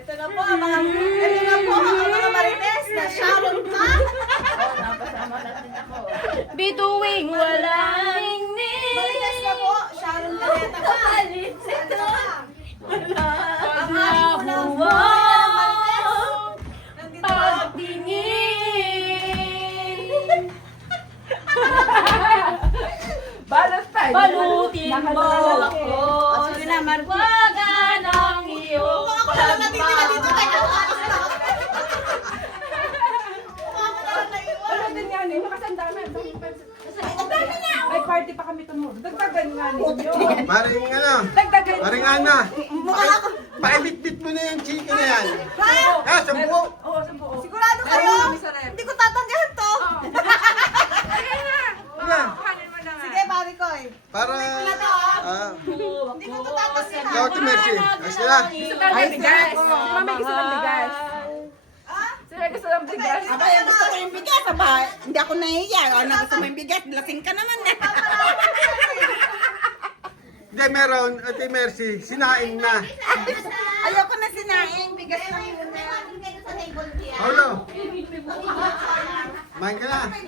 Ito na po ang mga marites na Sharon pa. Bituing walang Marites na po, Sharon Caleta pa. Palit sito. Pagtingin. Balutin mo ako. Sige na, Marky. Wagan ang iyong Ako na lang natitira dito kaya umalis na ako. Ako na lang naiwan. Wala din nga ninyo kasi ang dami. May party pa kami tumulog. Dagdagan nga ninyo. Maring ano, Dagdagan Maring Ana, Mukha ako. paibit-bit mo na yung chicken na yan. Ha, sa buo. Oo, sa buo. Sigurado kayo? Hindi ko tatanggihan to. Yan. Kuhanin mo na nga. Sige, Marikoy. Para, Hindi ko to tatanggihan. ikaw si Mercy. Ayos ka na. Gusto daw ng bigas. Si Mami gusto ng bigas. Si Mami gusto ng bigas. Abay, gusto ko yung bigas, abay. Hindi ako nahiya. Ano gusto mo yung bigas? Lasing ka naman eh. Hindi, meron, Ate Mercy, sinaing na. Ayoko na sinaing. Bigas na yun. Paulo. Main ka na. Ay,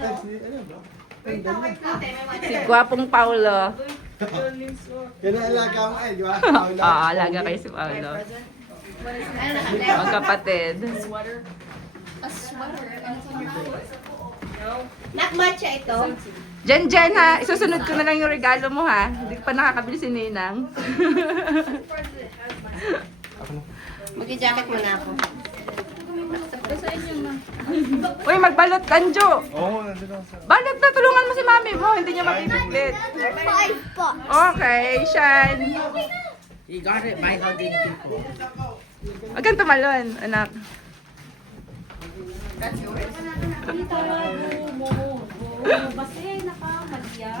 ano ba? Si Gwapong Paulo. Yan ang alaga mo eh, di ba? Paulo. Oo, alaga kayo si Paulo. Magkapatid. Nakmatcha ito. Jen, ha. Isusunod ko na lang yung regalo mo, ha. Hindi pa nakakabili si Ninang. Mag-jacket mo na ako. Uy, magbalot, Kanjo. Oo, nandun ako sa... Balot na, tulungan mo si Mami mo. Hindi niya mabibiglit. Okay, Shan. You got it by hugging people. Huwag kang tumalon, anak. Basi, nakamadya.